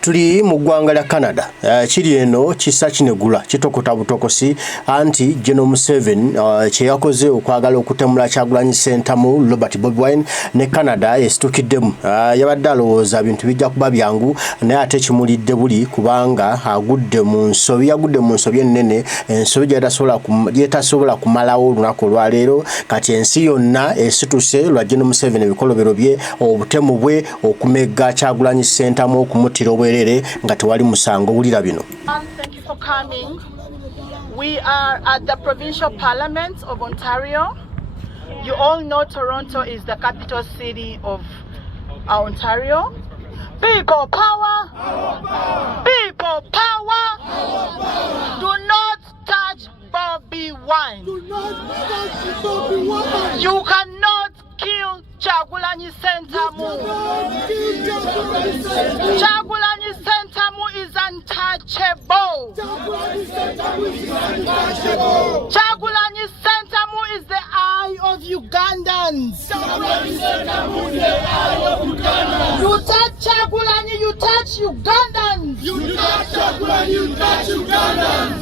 Tuli mu ggwanga lya Canada. Kiri eno kisa kinegula kitokota butokosi anti General Museveni Kyeyakoze Okwagala Okutemula Kyagulanyi Ssentamu Robert Bobi Wine ne Canada esitukiddemu. Yabadde alowooza bintu bijja kuba byangu naye ate kimulidde buli kubanga yagudde mu nsobi ennene, ensobi gyetasobola kumalawo olunaku olwaleero. Kati ensi yonna esituse lwa General Museveni ebikolobero bye, obutemu bwe, okumegga Kyagulanyi Ssentamu okumutira obwerere nga tewali musango. Wulira bino. Thank you for coming. We are at the Provincial Parliament of Ontario. You all know Toronto is the capital city of Ontario. People power! People power! Do not touch Bobi Wine. You cannot kill Kyagulanyi Ssentamu. Kyagulanyi Ssentamu is untouchable. Kyagulanyi Ssentamu is the eye of Ugandans. You touch Kyagulanyi, you touch Ugandans.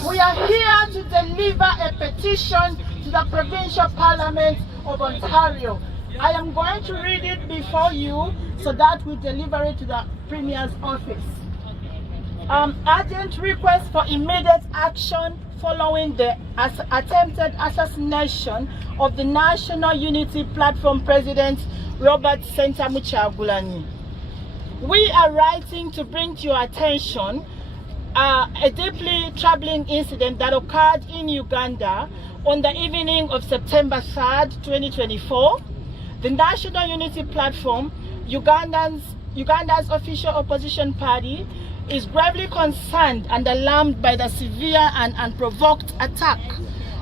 We are here to deliver a petition to the Provincial Parliament of Ontario. I am going to read it before you so that we deliver it to the Premier's office. Urgent request for immediate action following the attempted assassination of the National Unity Platform President Robert Ssentamu Kyagulanyi. We are writing to bring to your attention a deeply troubling incident that occurred in Uganda on the evening of September 3rd, 2024. The National Unity Platform, Uganda's official opposition party, is gravely concerned and alarmed by the severe and unprovoked attack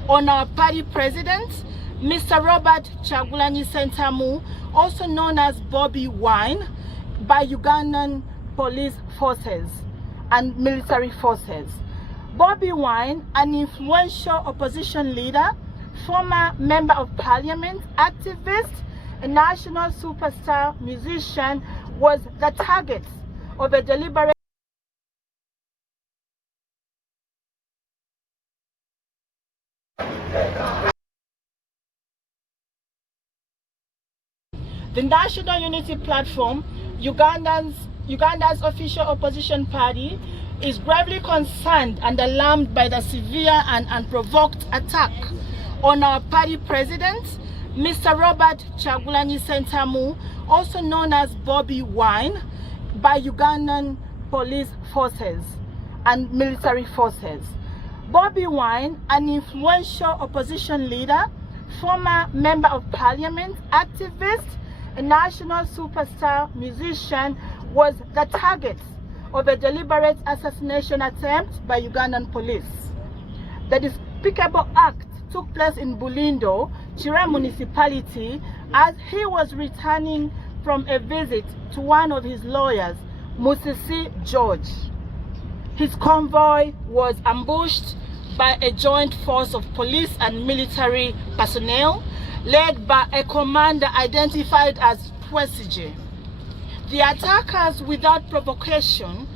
on our party president, Mr. Robert Kyagulanyi Ssentamu, also known as Bobi Wine, by Ugandan police forces and military forces. Bobi Wine, an influential opposition leader, former member of parliament, activist, a national superstar musician, was the target of a deliberate The National Unity Platform, Uganda's official opposition party, is gravely concerned and alarmed by the severe and unprovoked attack on our party president, Mr. Robert Kyagulanyi Ssentamu, also known as Bobi Wine, by Ugandan police forces and military forces. Bobi Wine, an influential opposition leader, former member of parliament, activist, a national superstar musician, was the target of a deliberate assassination attempt by Ugandan police. The despicable act took place in Bulindo, Chira municipality, as he was returning from a visit to one of his lawyers, Musisi George. His convoy was ambushed by a joint force of police and military personnel led by a commander identified as Twesige. The attackers, without provocation,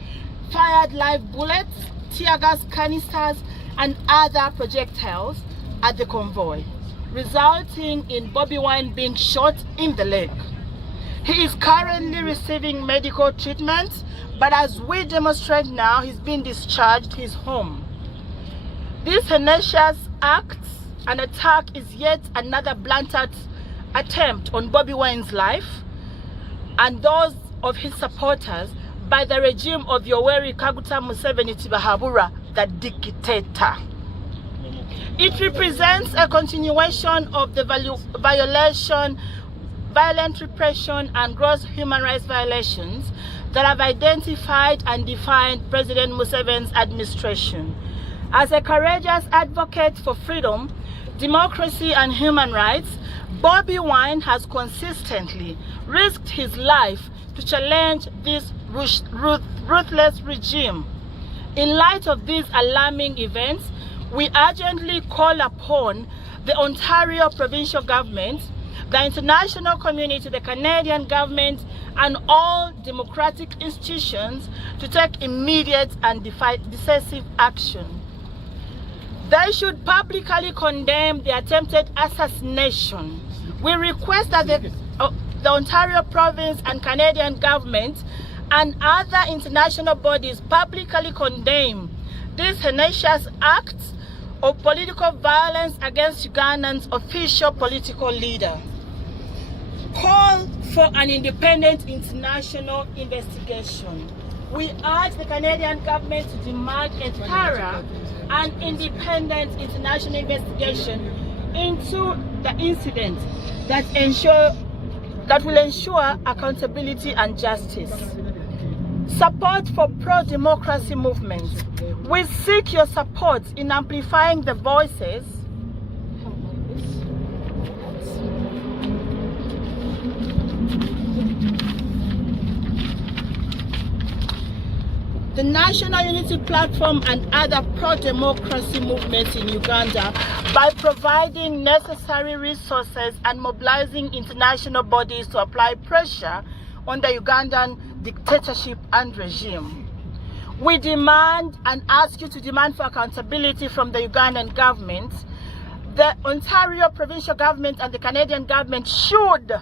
fired live bullets, tear gas canisters, and other projectiles at the convoy, resulting in Bobi Wine being shot in the leg. He is currently receiving medical treatment, but as we demonstrate now, he's been discharged his home. This heinous act and attack is yet another blunted attempt on Bobi Wine's life and those of his supporters by the regime of Yoweri Kaguta Museveni Tibahabura, the dictator. It represents a continuation of the violent repression and gross human rights violations that have identified and defined President Museveni's administration. As a courageous advocate for freedom, democracy and human rights, Bobi Wine has consistently risked his life to challenge this ruthless regime. In light of these alarming events, we urgently call upon the Ontario provincial government, the international community, the Canadian government, and all democratic institutions to take immediate and decisive action. They should publicly condemn the attempted assassination. We request that the Ontario province and Canadian government and other international bodies publicly condemn this heinous act of political violence against Ugandan's official political leader. Call for an independent international investigation. We urge the Canadian government to demand a thorough and independent international investigation into the incident that will ensure accountability and justice. Support for pro-democracy movements. We seek your support in amplifying the voices the National Unity Platform and other pro-democracy movements in Uganda by providing necessary resources and mobilizing international bodies to apply pressure on the Ugandan dictatorship and regime. We demand and ask you to demand for accountability from the Ugandan government. The Ontario provincial government and the Canadian government should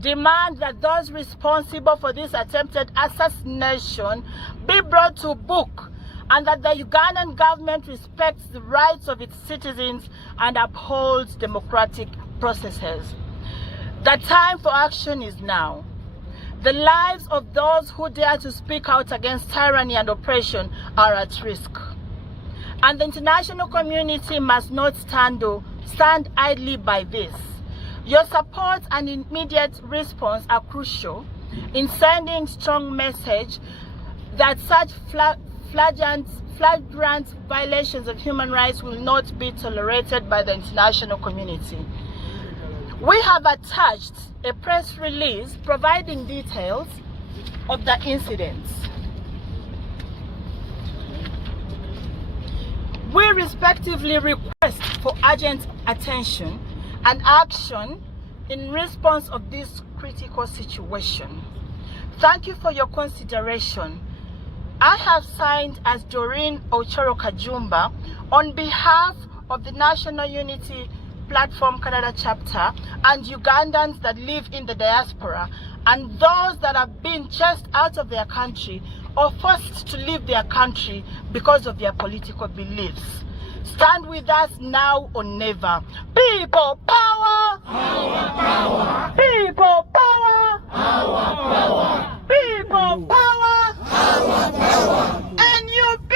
demand that those responsible for this attempted assassination be brought to book, and that the Ugandan government respects the rights of its citizens and upholds democratic processes. The time for action is now. The lives of those who dare to speak out against tyranny and oppression are at risk. And the international community must not stand idly by this. Your support and immediate response are crucial in sending strong message that such flagrant violations of human rights will not be tolerated by the international community. We have attached a press release providing details of the incidents. We respectively request for urgent attention and action in response of this critical situation. Thank you for your consideration. I have signed as Doreen Ochoro Kajumba on behalf of the National Unity Platform Canada chapter and Ugandans that live in the diaspora and those that have been chased out of their country or forced to leave their country because of their political beliefs. Stand with us now or never. People power! Power, power! People power! Power, power! People power! Power, power! NUP!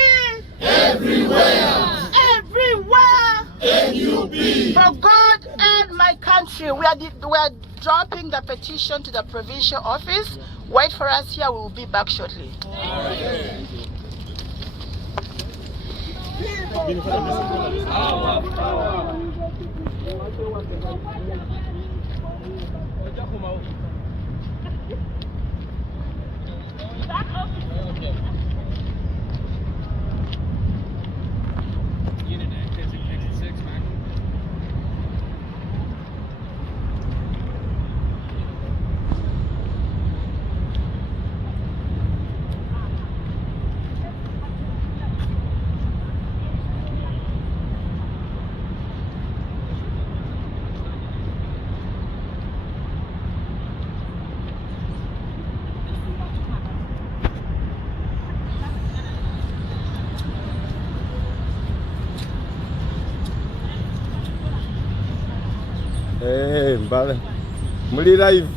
Everywhere! Everywhere! NUP! For God and my country, we are dropping the petition to the provincial office. Wait for us here, we will be back shortly. Hey, mbale. Muli live.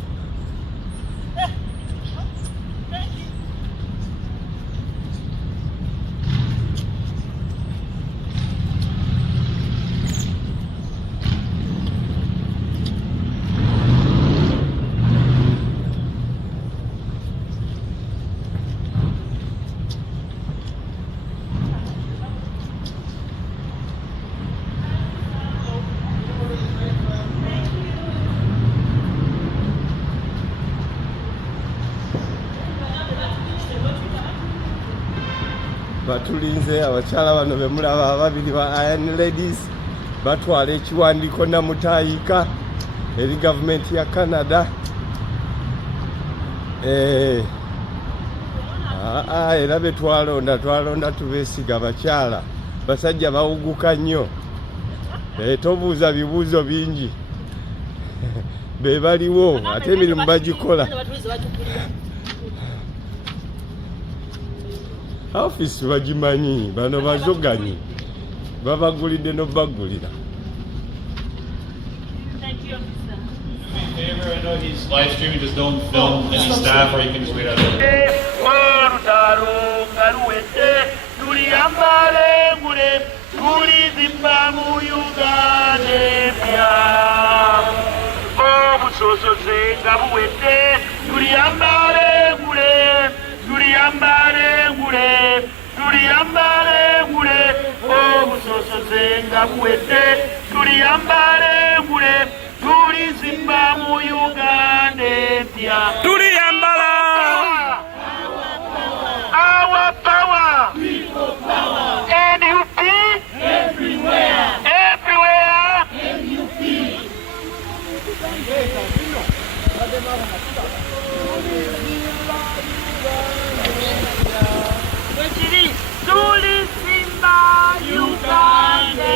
Batulinze abakyala bano bemulaba ababiri ba Iron Ladies batwala ekiwandiiko namutayika eri gavumenti ya Canada. Era be twalonda tubeesiga abakyala basajja bawuguka nnyo. Tobuuza bibuuzo bingi be baliwo ate emirimu bagikola. Office bagimanyi bano bazoganyi babagulidde n'obagulira. I know he's live streaming, just don't film any staff or you can just wait out there. Zimba mu Uganda tuliyambala our power people power NUP everywhere NUP tuli Zimba Uganda.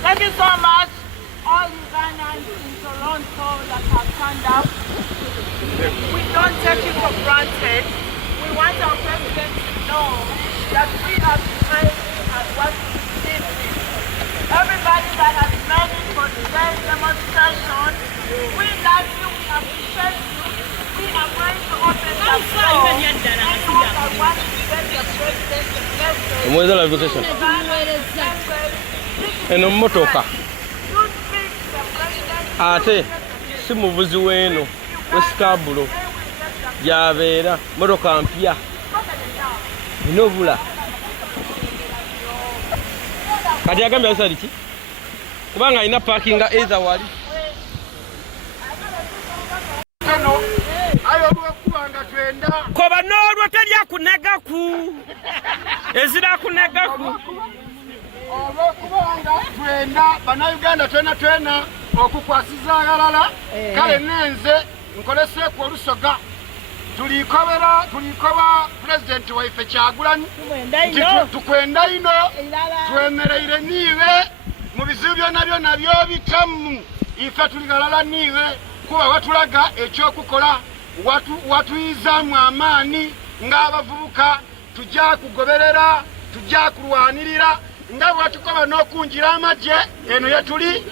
Thank you so much, all Ugandans in Toronto that have turned up. We don't take it for granted. We want our president to know that we are praying at what he did. Everybody that has made it for today's demonstration, we love you, we appreciate you. We are going to open the floor. Anyone that wants to get the president the eno motoka ate si muvuzi weno wesitabulo jabeera motoka mpya inobula kati agambye ayisa liki kubanga alina parkinga either wali koba n'olwo teryakunegaku ezirakunegaku olwokubanga twenda bannayuganda twena okukwasiza agalala kale nenze nkoleseeku olusoga tulikoba pulezidenti waife Kyagulanyi nti tukwenda ino twemereire niiwe mu bizibu byonna byobitamu ife tuli galala niiwe kuba watulaga ekyokukola watuyizaamu amaani ng'abavubuka tujja kugoberera tujja kulwanirira nga bwatukoba n'okunjira amagye eno yetuli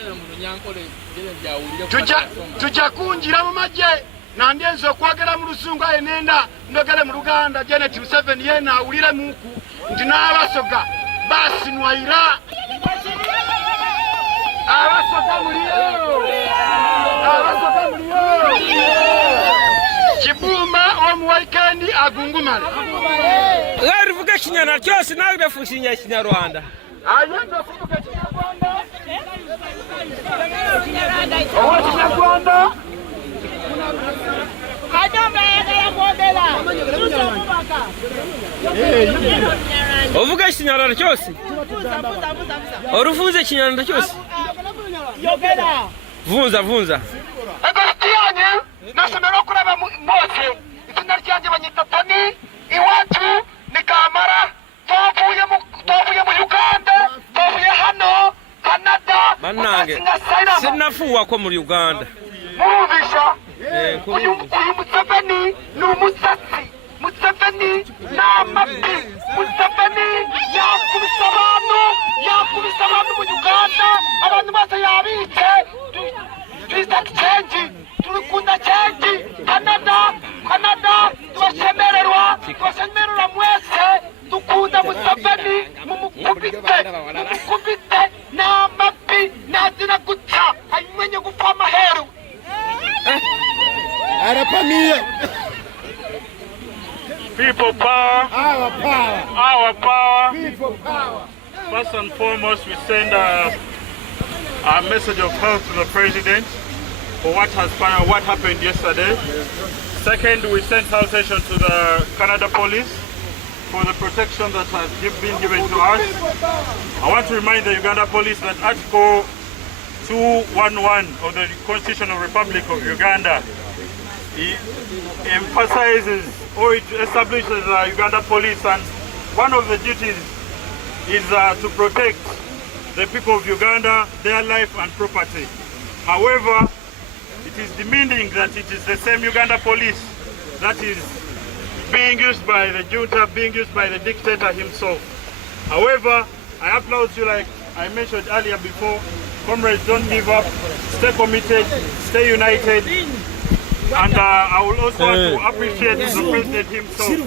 tujja kunjira mu magye nandyenza okwagala mu lusungu aye nenda ndogere mu Luganda Janet Museveni yena awulire muku nti n'abasoga basinwaira abasoga muliyo Kibuma omu weekend agungumale rivuga Ekinyarwanda kyose nawe befusinya Ekinyarwanda ayenda kuvuga Ekinyarwanda ovuga Ekinyarwanda kyose orufunze Ekinyarwanda kyose vunza Agostiyani nasomera okulaba Mose izina lyange banyita Toni iwacu ni Kamara tovuye mu Uganda tovuye hano Canada bannange sinnafuwako mu Uganda murumvisha uyu Museveni ni umusatsi Museveni n'amabbi Museveni yakubisa abantu mu Uganda abantu bose yabice twiza change tulikunda change Canada tubashemererwa mwese dukunda Museveni mumukubite n'amabbi nazina guca ayimenye gupfa amaheru arapamia people power, our power, people power. First and foremost, we send a message of hope to the president for what happened yesterday. Second, we send salutation to the Canada police for the protection that has been given to us. I want to remind the Uganda police that Article 211 of the Constitutional Republic of Uganda, it emphasizes or it establishes Uganda police, and one of the duties is to protect the people of Uganda, their life and property. However, it is demeaning that it is the same Uganda police that is being used by the junta, being used by the dictator himself. However, I applaud you, like I mentioned earlier before. Comrades, don't give up, stay committed, stay united. And I will also want to appreciate the president himself.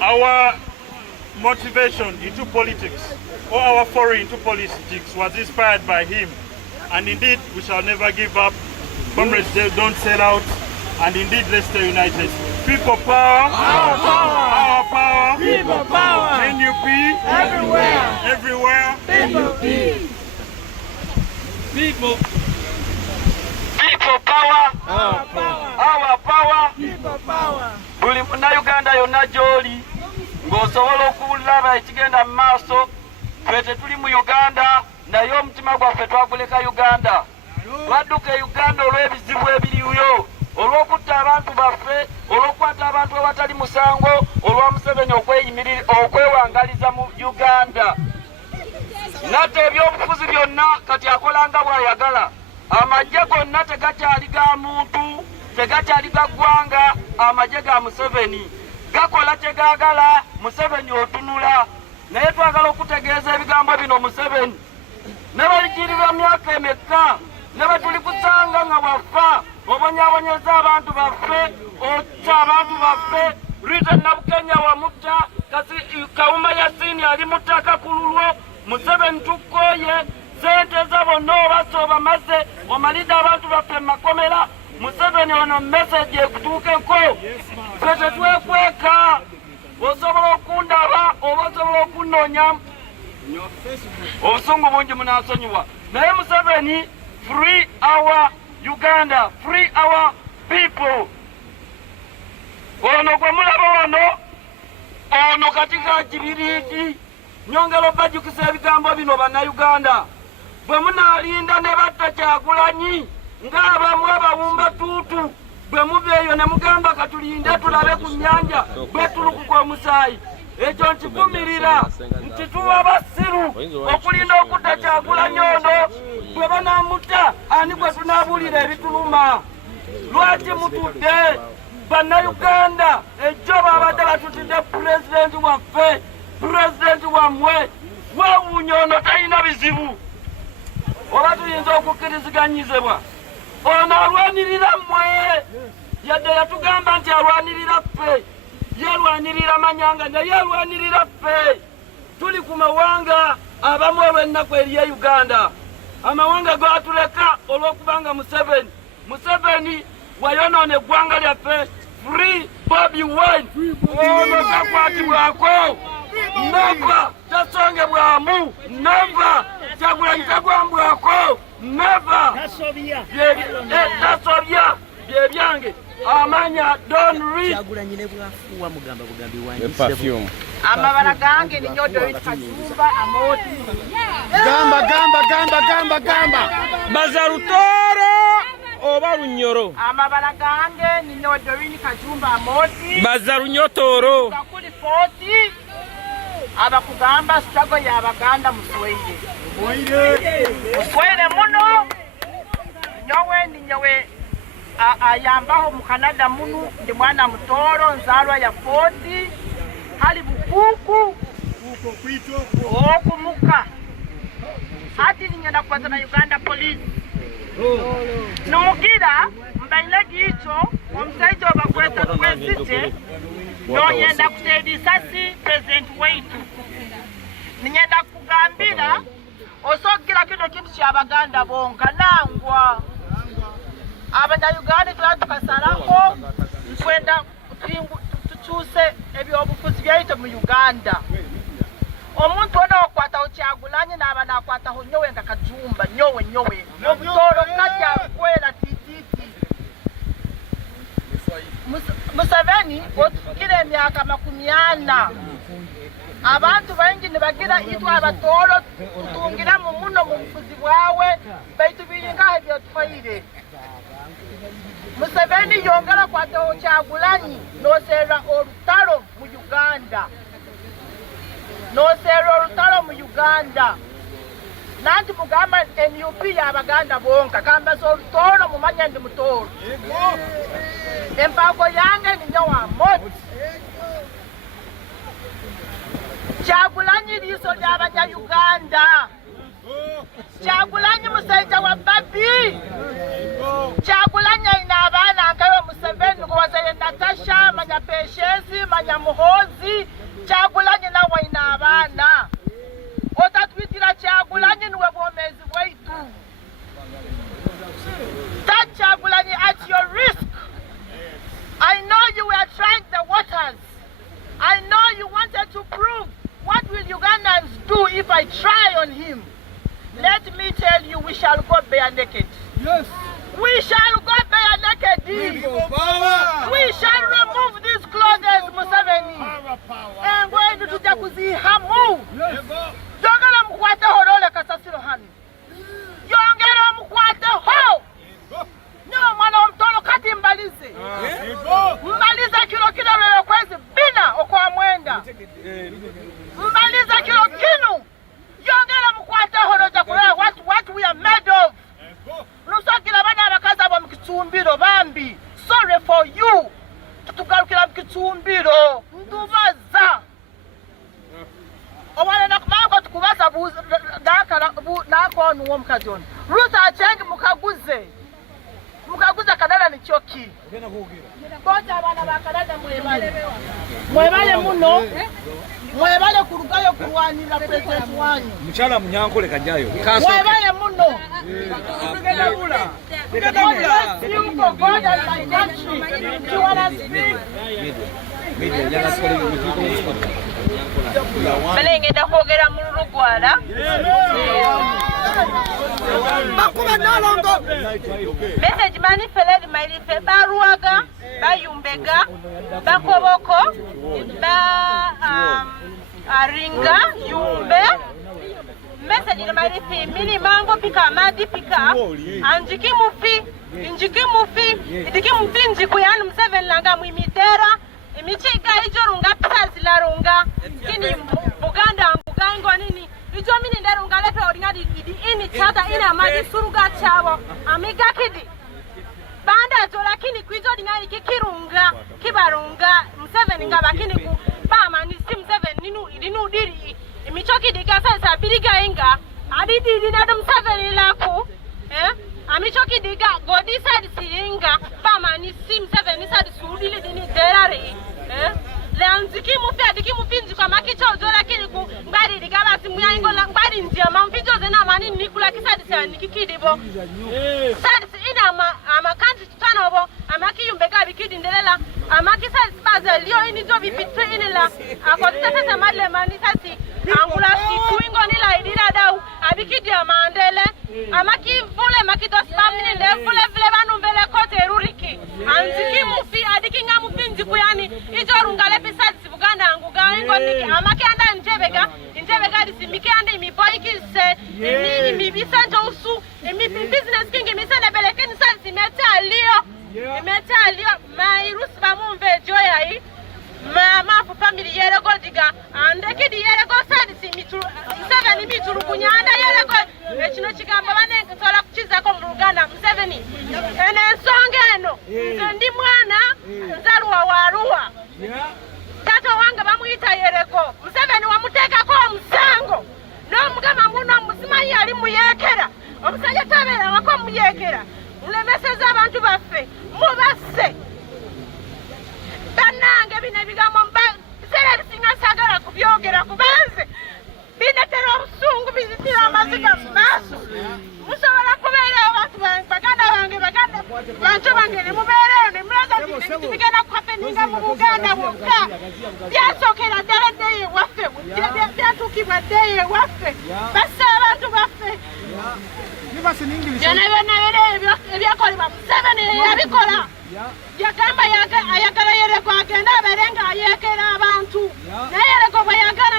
Our motivation into politics, or our foray into politics, was inspired by him. And indeed, we shall never give up. Comrades, don't sell out. And indeed, let's stay united. People power. Our power. Our power. People power. NUP. Everywhere. Everywhere. People peace. People. People power. Our power. Our power. People power. Buli muna Uganda yonna gy'oli ng'osobola okulaba ekigenda mu maaso. Ffe tetuli mu Uganda naye omutima gwaffe twaguleka Uganda. Twadduka Uganda olw'ebizibu ebiriyo, olw'okutta abantu baffe, olw'okukwata abantu abatali musango, olwa Museveni okwewangaliza mu Uganda. Nate ebyobufuzi byonna kati akola nga bw'ayagala. Amagye gonna tegakyali ga muntu, tegakyali ga ggwanga, amagye ga Museveni. Gakola kye gaagala, Museveni otunula. Naye twagala okutegeeza ebigambo bino Museveni. Ne balijjirirwa myaka emeka, ne batuli kusanga nga wafa, obonyabonyeza abantu baffe, otta abantu baffe, Rita Nabukenya wamutta, Kawuma Yasini ali muttaka ku lulwo, Museveni tukkoye, sente za bonna obassa obamaze, omalidde abantu baffe mu makomera, Museveni ono message ekutuukeko, ffe tetwekweka, osobola okundaba, oba osobola okunnoonya, obusungu bungi munansonyiwa. Naye Museveni, free our Uganda, free our people. Ono gwe mulaba wano, ono katika kibiriiti, nyongera obajjukisa ebigambo bino bannayuganda. Bwe munaalinda ne batta Kyagulanyi, ng'abamu abawumba tuutu, bwe muva eyo ne mugamba katulinde tulabe ku nnyanja, bwe tulukuka omusaayi. Ekyo nkivumirira nti tuba basiru okulinda okutta Kyagulanyi ono, bwe banamutta ani gwe tunaabulira ebituluma. Lwaki mutudde bannayuganda ejjo baabadde batutidde pulezidenti waffe, pulezidenti wammwe, weewuunya ono talina bizibu. Oba tuyinza okukkiriziganyizibwa? Ono alwanirira mmwe, yadde yatugamba nti alwanirira ffe, yalwanirira manyanga naye yalwanirira ffe. Tuli ku mawanga abamu olw'ennaku eriye Uganda, amawanga gatuleka olw'okubanga Museveni wayonoona eggwanga lyaffe. Free Bobi Wine, ono takwatibwako, never tasongebwamu, never Kyagulanyi tagwambwako, never tasobya byebyange. Amanya don't read. Kyagulanyi ne bwafuuwa mugamba bugambi wanyi perfume. Amabala gange ni nyodo Kajumba Amoti. Gamba. Bazarutoro oba Lunyoro. Amabala gange ni nyodo Kajumba Amoti. Bazarunyotoro. Bakuli 40. Abakugamba struggle ya Abaganda muswende. Muswende muno. Nyowe ayambaho mu Canada munu ndi mwana mutoro nzalwa ya 40 hali bukuku uko kwito okumuka hati ninyenda kubaza na Uganda police nugira mbaile gicho omusaijo bakweta kwesite noyenda kutedisasi president wetu ninyenda kugambira osogira kino kintu kya Abaganda bonka nangwa Abanyayuganda tukasalaho twenda tuchuse ebyobufuzi byaitu mu Uganda. Omuntu ono okwata Kyagulanyi n'aba nakwata nyowe nga Kajumba nyowe obutoro kajja kwera tititi. Museveni otukire emyaka 40 abantu bangi ne bagira itwa abatoro tutungira mu muno mu bufuzi bwawe baitu biringa ebyo twaire Museveni yongera kwata Kyagulanyi nosera olutalo mu Uganda nanti mugamba NUP y'Abaganda bonka kamba olutolo mumanya ndi mutolo empago yange ni nyawa moti Kyagulanyi liso ly'Abanya-Uganda Kyagulanyi musajja wa Bobi Kyagulanyi ayina abaana nkawe Museveni kuwazaye Natasha manya Patience manya Muhozi Kyagulanyi nawe ayina abaana otatwitira Kyagulanyi niwe bwomezi bwaitu Touch Kyagulanyi at your risk. I know you were trying the waters. I know you wanted to prove what will Ugandans do if I try on him. Let me tell you, we shall go bare naked. Yes. We shall go bare naked. We shall remove these clothes, Museveni. And going to Jakuzihamu. Yongera mkwate horole kasasiro hani. Yongera mkwate ho. No mwana omtolo kati mbalize. Mbalize kilo lwewe kwezi bina okwa mwenda. Mbalize kilo kinu. Yongera mkwate horoja kulea what we are made of. Lusakila bana abakaza ba mkitumbiro bambi. Sorry for you. Tutugalukila mkitumbiro. Ndubaza. Owana nakumako tukubaza nakonu uwo mkajoni. Ruta achengi mukaguze. Mukaguza kadala ni choki. Bote abana bakalada mwebale. Mwebale muno. Mwebale kurugayo kurwanira president wanyu. Mchala munyankole kajayo. Mwebale muno. God and my country. You wanna speak? Belengeda kwogera mu Lugwala. Message mani feled mailife baruaga, bayumbega, bakoboko, aringa, yumbe. Message ni mailife mini mango pika amadi pika. Anjiki mufi, idiki mufi njikuyanu Museveni langa mwimitera. Imichiga ijorunga pisa zilarunga. Kini Buganda ngugango nini. Ijo mini ndarunga lepe oringadi ini chata ina maji suruga chabo. Amiga kidi. Banda jola kini kuijo dingari kikirunga. Kibarunga. Museveni nga bakini ku. Bama nisi Museveni ninu diri. Imichoki diga sa biriga inga. Adidi dinado Museveni laku. Amichoki diga godi side siringa. Bama nisi Museveni side suudili dini derari. Lanziki mufi adiki mufinzi kwa makicho ojola kini ku ngari digaba simu ya ingola ngari njia mamfijo zena mani nikula kisadisi ya nikikidibo sadisi ina ama kanti tutanobo ama kiyumbega bikidi ndelela ama kisadisi baza liyo ini jo bipitu inila akotita sasa madle mani sasi angula siku ingo nila idira dau abikidi ya maandele ama kivule makitos pamini nde vule vile banu mbele kote ruriki anziki mufi adiki nga mufinzi kuyani ijo rungale pisadi Buganda anguga ingo niki amake anda njebega disimike anda imiboikise imibisa njosu business king imisene belekeni sadi imete alio mairusi bamumve joya hii mafu family yerego diga andeki di yerego sadi simituru Museveni mituru kunyanda yerego echino chigamba bane ntola kuchiza ko mu Uganda Museveni ene songeno ndi mwana nzaruwa waruwa tata wanga bamuyita yerego Museveni wamuteka ko musango no mugama muno musimanyi ali muyekera omusajja tabera wako muyekera ulemeseza abantu baffe mubase banange bine bigamo mba sere bisinga sagala kubyogera kubanze binetera obusungu bizitira amaziga mumaso musobola kubeera abantu baganda bantu bange ne mubeera ne mulaga bigenda kukapeninga mu Buganda wokka byasokera ddala ddeye waffe byatukibwa ddeye waffe bassa abantu baffe ebyakolebwa Museveni yabikola yagamba ayagala yereko agenda aberenga ayekera abantu naye yereko bwe yagala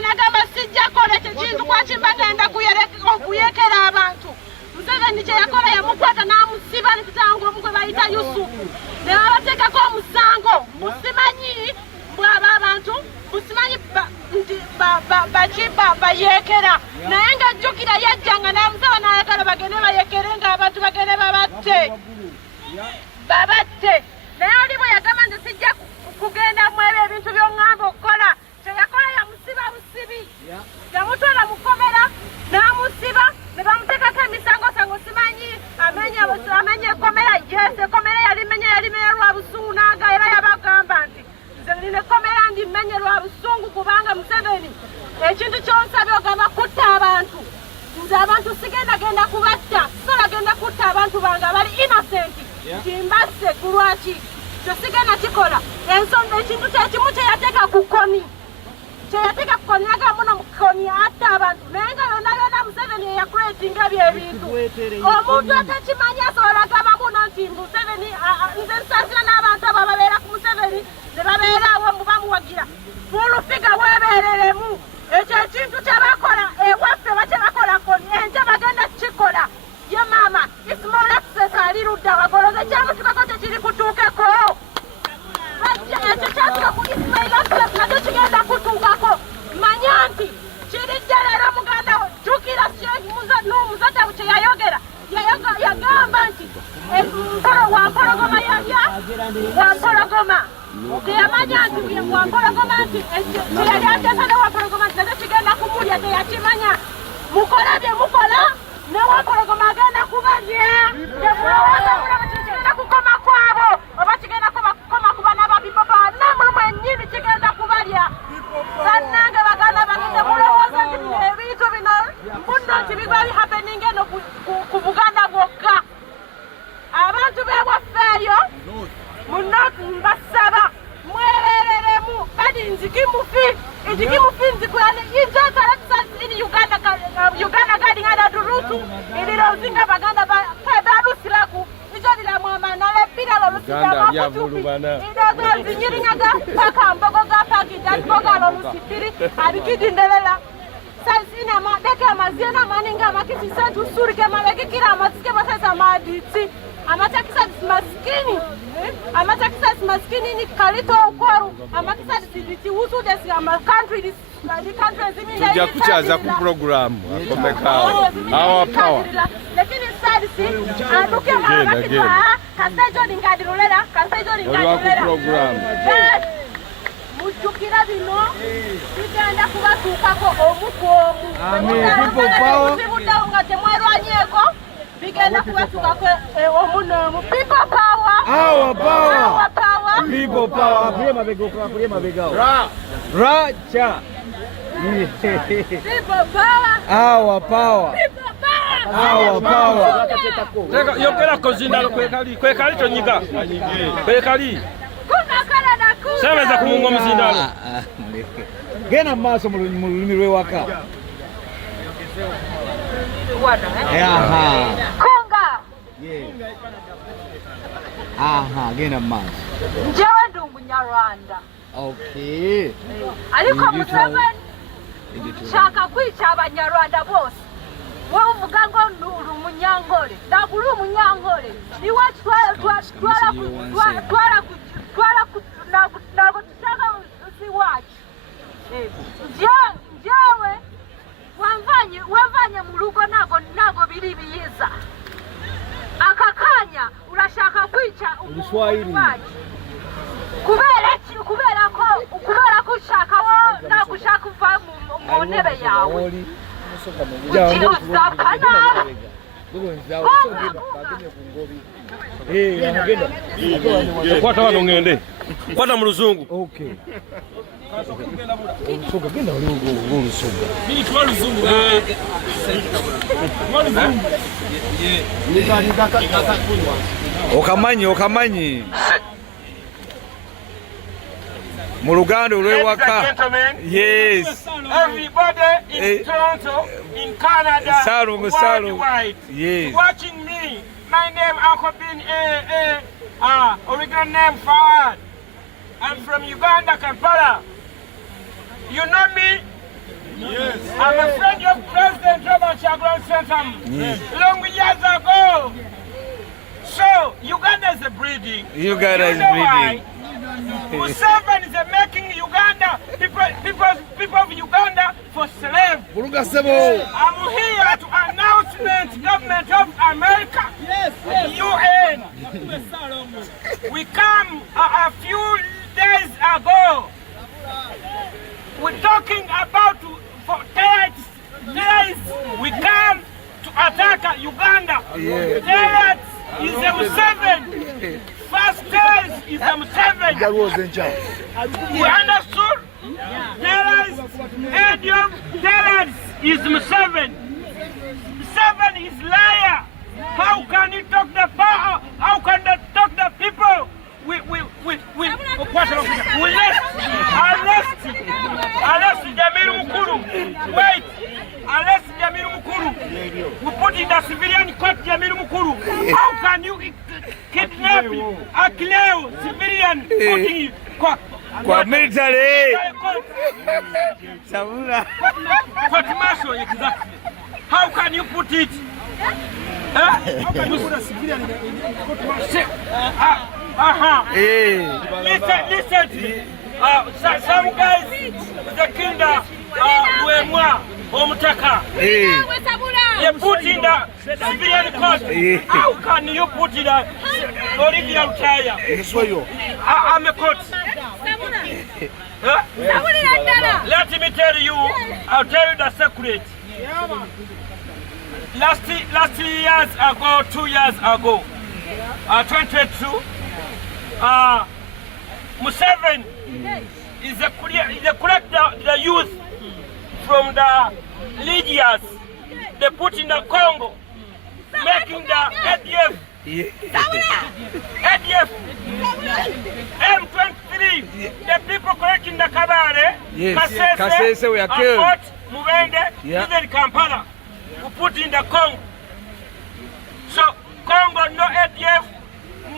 Yusufu ne babateekako omusango musimanyi bw'aba abantu musimanyi bayeekera naye ng'ajjukira yajjanga n'amusaba n'ayagala bagende bayekere ng'abantu bagende babatte naye oli bwe yagamba nti sijja kugenda mu ebyo ebintu by'oŋŋamba okukola kyeyakola yamusiba busibi yamutwala mu kkomera n'amusiba ne bamuteekako emisangosango simanyi amenya ekkomera yese ekkomera yalimenya lwa busungu n'aga era yabagamba nti nze nina ekkomera ndimenye lwa busungu kubanga Museveni ekintu kyonsabye ogamba kutta abantu nze abantu sigendagenda kubatta solagenda kutta abantu bange abali innocent timbasse ku lwaki kyo sigenda kikola ensonga ekintu kyekimu kyeyateeka ku koni kyeyateeka ku koni agamu no mukoni atta abantu naye nga yonna Museveni eyakuleetinga byebintu omuntu atakimanyi asobola agamba muno nti Museveni nze nsaasira n'abantu abo ababeera ku Museveni ne babeeraawo mubamuwagira fulufiga weebeereremu ekyo ekintu kyebakola ewaffe bakyebakola koni enkya bagenda kukikola ye maama ismool access ali ludda wagoloza kyamutukako tekiri kutuukeko ekyo kyatuka ku ismail access nakyo kigenda kutuukako manya nti kirijja leero muganda we jjukira muzatabu kye yayogera yagamba nti wampologoma wampologoma teyamanya nti wampologoma nti teyali ateesa ne wampologoma nti nakyo kigenda kumulya teyakimanya mukola bye mukola ne wampologoma agenda kubalya temulowooza mulaba kigenda kukoma kwabo oba kigenda kukoma ku bana ba people power namulu mwennyini kigenda kubalya bannange baganda bange temulowooza nti ebintu bino mbuno nti biba bihappening eno ku Buganda bwokka abantu b'ewaffe eyo munoti mbasaba mwereereremu kati nzikimufi nzikulani in Uganda guiding under Durutu ililozinga baganda babusiraku ijo lilamwamana lepira lolusiamakutupi idogo zinyiringaga paka mbogo ga paki jatboga lolusipiri abikidindelela saisine amadeke amaziena maninga amakisi setu surike mabekikira amasike basesa maditsi amatakisa maskini ni kalito ukwaru amakisa diti usu desi ama country tujja kuchaza ku program akomekao our power lakini sadisi aduke amakisa kasejo ningadirulera program mujukira bino bigenda kubatukako omukomu people power nga temwerwanyeko bigenda kubatukako omunomu people power our power people power kulie mabegao ra cha people power our power our power yogera kozindalo kwekali tonyiga kwekali sebeza kumungo muzindalo gena maaso mu lulimi lw'ewaka gena maaso njewe ndi Umunyarwanda okay ariko Museveni shaka kwica Abanyarwanda bose wowe uvuga ngo uri Umunyangole ntabwo uri Umunyangole iwacu ntabwo dushaka iwacu njyewe wavanye mu rugo ntabwo biri biyiza aka kanya urashaka kwica Uruswahili kubera ko ushaka ntabwo ushaka kuva mu ntebe yawe uzapfa nabi kwata wano ngende kwata mu luzungu okay olusoga genda wali olusoga okamanyi mu Luganda olw'ewaka yes everybody in Toronto in Canada worldwide yes watching me my name Uncle Bin original name Fahad. I'm from Uganda, Kampala. You know me? Yes. I'm a friend of President Robert Chagulanyi Ssentamu. Long years ago. So Uganda is breeding. Uganda is breeding. Museveni is making Uganda people of Uganda for slaves. I'm here to announce government of America, UN. We come a few days ago. We're talking about for terrorists. We come to attack Uganda. Terrorists is a Museveni. First terrorist is a Museveni. We understood? Terrorists is Museveni. Museveni is liar. How can you talk the power? How can they talk the people? We arrest Jamiru Mukuru. Wait, arrest Jamiru Mukuru. We put in the civilian court Jamiru Mukuru. How can you kidnap a clear civilian putting in court? Military. Court martial, exactly. How can you put it? How can you put a civilian in court martial? Listen to me. Some guys, the kinder, they put in the civilian court. How can you put in the Olivia Utaya? I'm a court. Let me tell you, I'll tell you the secret. Last years ago, 2 years ago, 2022, Museveni is correct the youth from the legions they put in the Congo, making the ADF, M23, the people collecting the Kabare, Kasese, we are killed. Mubende, even Kampala, who put in the Congo. So Congo, no ADF,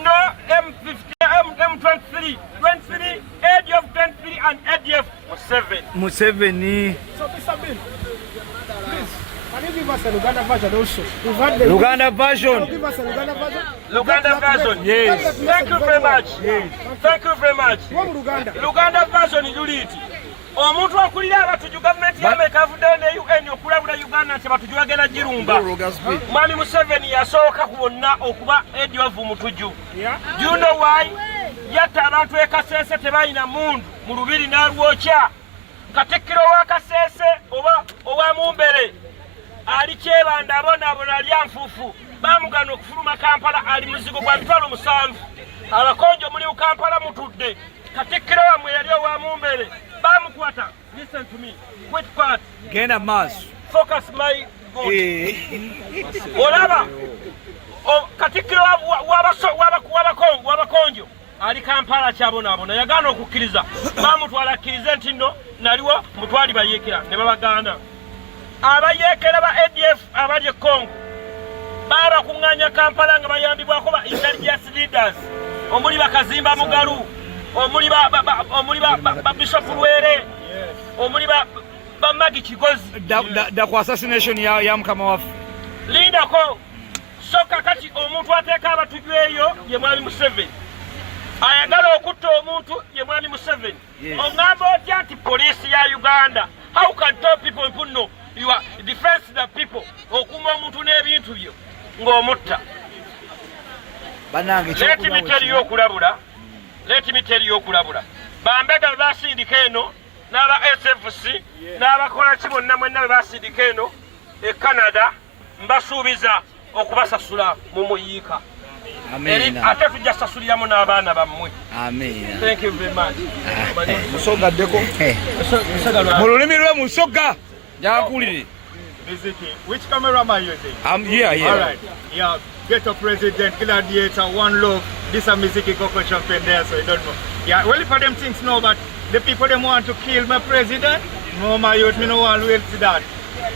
no M23, 23, ADF 23 and ADF Museveni. So Mr. Bill, please, can you give us a Luganda version also? Luganda version. Give us a Luganda version? Luganda version, yes. Thank you very much. Yes. Thank you very much. Luganda version is read. Omuntu akulira abatuju gavumenti yamekavudde ne UN okulabula Uganda nti abatuju bagenda girumba. Mwami Museveni yasooka kubonna okuba ADF mutuju. Do you know why? Yatta abantu Kasese tebalina mundu mu lubiri n'alwokya. Katikkiro wa Kasese owa Mumbere ali Kyebanda abona alya nfuufu bamugana okufuluma Kampala ali muzigo gwa mitwalo 7. Abakonjo muli Kampala mutudde. Katikkiro wamwe yali owa Mumbere. Bamukwata. Listen to me. Which part? Gena mass. Focus my vote. Olaba. Katikkiro wabakonjo ali Kampala kyabona yagana okukkiriza. Bamutwala akkirize nti nno naliwo mutwali bayeekera ne babagana. Abayeekera ba ADF abali Congo baba kuŋŋaanya Kampala nga bayambibwako ba intelligence leaders omuli bakazimba mugalu omuli ba Bishop Lwere omuli ba Magi Kigozi da ku assassination ya mukama waffe lindako so kakati omuntu ateeka abatuju eyo ye mwami Museveni ayagala okutta omuntu ye mwami Museveni ongamba otya nti poliisi ya Uganda how can tell people know you are defense the people okuuma omuntu n'ebintu byo ng'omutta. Let me tell you okulabula bambega basindika eno n'aba SFC n'abakola ki bonna mwenna basindika eno e Canada mbasuubiza okubasasula mu muyiika. Amen. Ate tujja sasuliramu n'abaana bammwe. Amen. Thank you very much. Musogaddeko. Mu lulimi lwe musoga jakulire. Which camera am I using? I'm here. All right. Yeah. Get a president, gladiator, one love. This a music cocoa champagne there, so you don't know. Yeah, well, for them things know, but the people them want to kill my president. No, my youth, me no want to see that.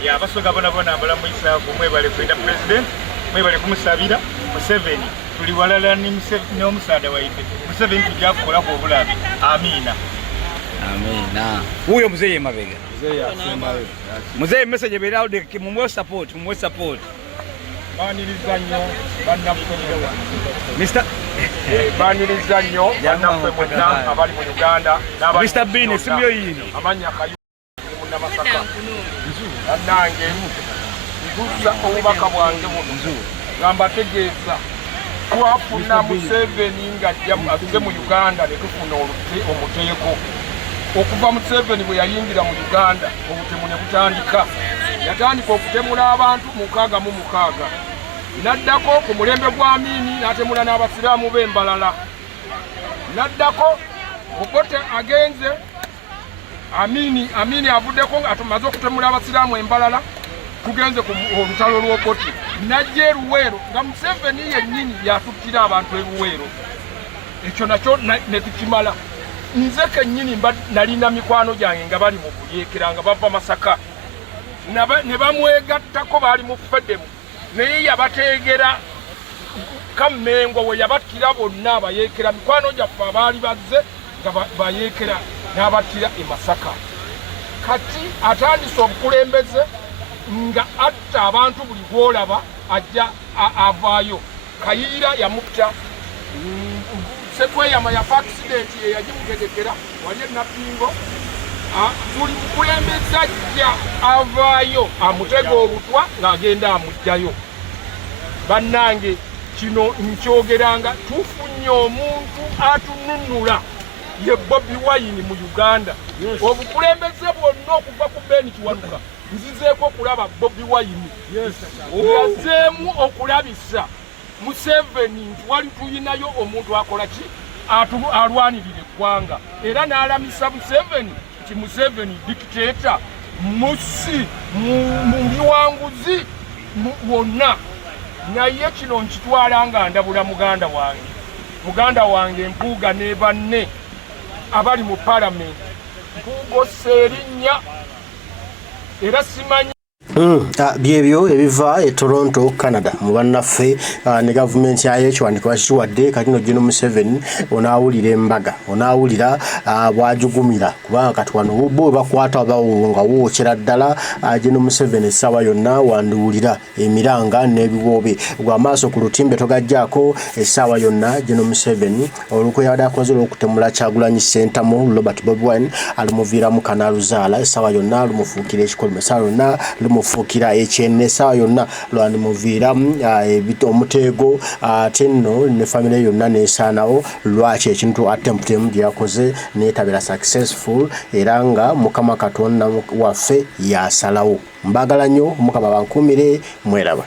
Yeah, but so governor Bonabala, myself, mwebale kwenda president, mwebale kumusabira, Museveni. Tuliwalala ni omusaada waife. Museveni tujja kukola ku obulabe. Amina. Amina. Huyo mzee mabega. Mzee message be out mumwe support. baniriza nnyo bannaffe Mr. baniriza nnyo bannaffe mwenna abali mu Uganda Mr. Bean simyo yino amanya kayu munnamasaka annange ntuusa obubaka bwange buno nga mbategeeza twafuna Museveni ng'ajja atuze mu Uganda ne tufuna omuteeko okuva Museveni bwe yayingira mu Uganda obutemu ne butandika yatandika okutemula abantu 66 naddako ku mulembe gwa Amini n'atemula n'abasiraamu b'embalala naddako Obote agenze Amini avuddeko atumaze okutemula abasiraamu embalala tugenze ku olutalo lw'Obote najja Luweero nga Museveni yennyini yatuttira abantu eruweero ekyo nakyo ne tukimala nze kennyini nalina mikwano gyange nga bali mu kuyeekera nga bava Masaka ne bamwegattako baali mu Fedemu naye yabateegera Kammengo we yabattira bonna abayeekera mikwano gyaffe abaali bazze nga bayeekera n'abattira e Masaka kati atandise obukulembeze nga atta abantu buli gwolaba ajja avaayo Kayiira yamutta Sekweyama yafa accident ye yagimutegekera wali Napingo buli mukulembeze ajja avaayo amutega obutwa ng'agenda amugjayo bannange kino nkyogeranga tufunye omuntu atununula ye Bobi Wine mu Uganda obukulembeze bwonna okuva ku Ben Kiwanuka nzizeeko okulaba Bobi Wine yazeemu okulabisa Museveni nti wali tuyinayo omuntu akola ki alwanirira eggwanga era n'alamisa Museveni nti Museveni dictator musi mu biwanguzi wonna naye kino nkitwala nga ndabula muganda wange Empuuga ne banne abali mu parliament Mpuuga Sserinnya era simanyi byebyo ebiva e Toronto Canada mu bannaffe ne gavumenti yayo ekiwandiiko bakikiwadde katino General Museveni onaawulira embaga onaawulira bwajugumira kubanga kati wano bo bakwata nga wookera ddala General Museveni essaawa yonna wandiwulira emiranga n'ebiwoobe gw'amaaso ku lutimbe togajjaako essaawa yonna General Museveni olukwe yabadde akoze olw'okutemula Kyagulanyi Ssentamu Robert Bobi Wine alimuviiramu kanaaluzaala essaawa yonna lumufuukira ekikolimo essaawa yonna fukira HN sawa yonna lwandi muviiramu omuteego ate nno ne family yonna nesaanawo lwaki ekintu attemptemu gye yakoze neetabira successful era nga Mukama Katonda waffe yasalawo. Mbagala nnyo Mukama bankuumire mweraba.